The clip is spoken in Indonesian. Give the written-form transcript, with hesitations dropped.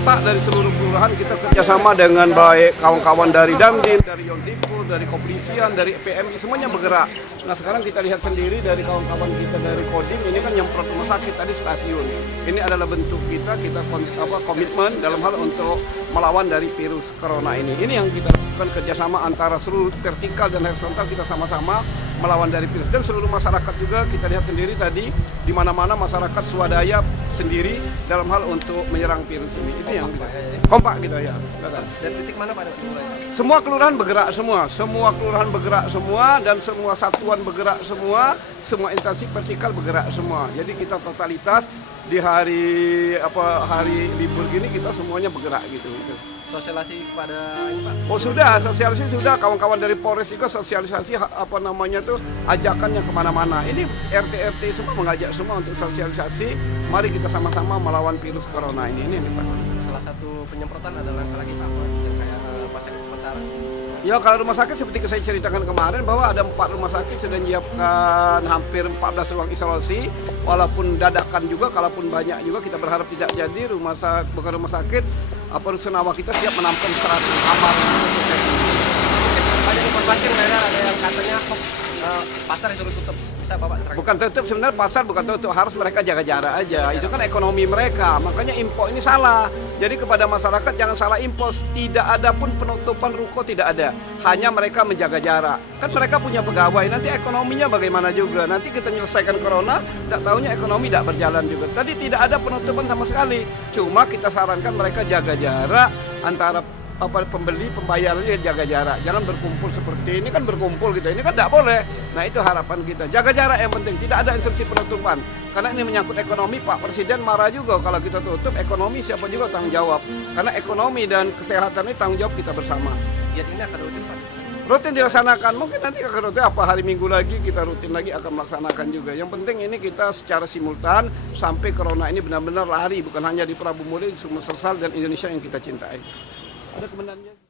serentak dari seluruh kelurahan kita kerjasama dengan baik kawan-kawan dari Damdim, dari Yontipur, dari Kepolisian, dari PMI, semuanya bergerak. Nah sekarang kita lihat sendiri dari kawan-kawan kita dari Kodim, ini kan nyemprot rumah sakit tadi stasiun. Ini adalah bentuk kita komitmen dalam hal untuk melawan dari virus corona ini. Ini yang kita lakukan kerjasama antara seluruh vertikal dan horizontal, kita sama-sama melawan dari virus. Dan seluruh masyarakat juga kita lihat sendiri tadi, di mana-mana masyarakat swadaya sendiri dalam hal untuk menyerang virus ini. Itu yang kita kompak gitu ya. Dan titik mana pada kelurahan? Semua kelurahan bergerak semua kelurahan bergerak semua, dan semua satuan bergerak semua instansi vertikal bergerak semua. Jadi kita totalitas di hari libur gini kita semuanya bergerak gitu. Sosialisasi kepada ini Pak? Oh sudah, sosialisasi sudah, kawan-kawan dari Polres juga sosialisasi ajakan yang kemana-mana. Ini RT semua mengajak semua untuk sosialisasi. Mari kita sama-sama melawan virus corona ini Pak. Salah satu penyemprotan adalah lagi Pak, yang kayak rumah sakit sementara. Ya kalau rumah sakit seperti saya ceritakan kemarin bahwa ada 4 rumah sakit sudah menyiapkan hampir 14 ruang isolasi. Walaupun dadakan juga, kalaupun banyak juga kita berharap tidak jadi bukan rumah sakit. Rusunawa kita siap menampung 100 kamar. Ada informasi yang beredar, ada yang katanya pasar disuruh tutup. Bisa Bapak terangkan? Bukan tutup, sebenarnya pasar bukan tutup, harus mereka jaga jarak aja. Itu kan ekonomi mereka, makanya impor ini salah. Jadi kepada masyarakat jangan salah impor, tidak ada pun penutupan ruko, tidak ada. Hanya mereka menjaga jarak. Kan mereka punya pegawai, nanti ekonominya bagaimana juga. Nanti kita menyelesaikan corona, tidak tahunya ekonomi tidak berjalan juga. Tadi tidak ada penutupan sama sekali. Cuma kita sarankan mereka jaga jarak antara pembeli, pembayarannya jaga jarak. Jangan berkumpul seperti ini, kan berkumpul gitu. Ini kan tidak boleh. Nah itu harapan kita. Jaga jarak yang penting, tidak ada instruksi penutupan. Karena ini menyangkut ekonomi, Pak Presiden marah juga kalau kita tutup ekonomi, siapa juga tanggung jawab. Karena ekonomi dan kesehatan ini tanggung jawab kita bersama. Giat ini akan rutin Pak? Rutin dilaksanakan, mungkin nanti akan rutin hari Minggu lagi kita rutin lagi akan melaksanakan juga. Yang penting ini kita secara simultan sampai corona ini benar-benar lari, bukan hanya di Prabu Muli, Sumsel dan Indonesia yang kita cintai. Ada komandannya.